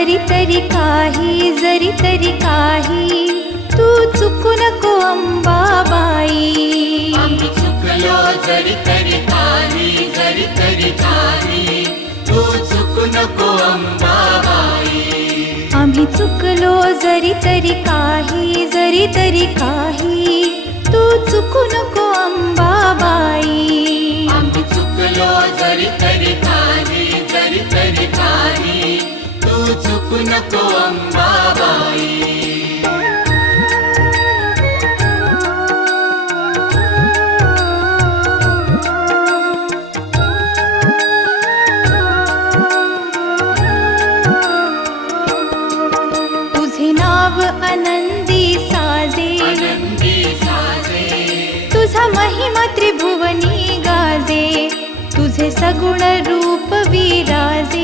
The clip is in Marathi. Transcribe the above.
जरी तरी काही तू चुकू नको अंबाबाई. आम्ही चुकलो जरी तरी काही तू चुकू नको अंबाबाई. आम्ही चुकलो जरी तरी काही तू चुकू नको अंबाबाई. आम्ही चुकलो जरी तरी काही तू चुकू नको अंबाबाई. तुझे नाव आनंदी साजे, तुझा महिमा त्रिभुवनी गाजे. तुझे सगुण रूप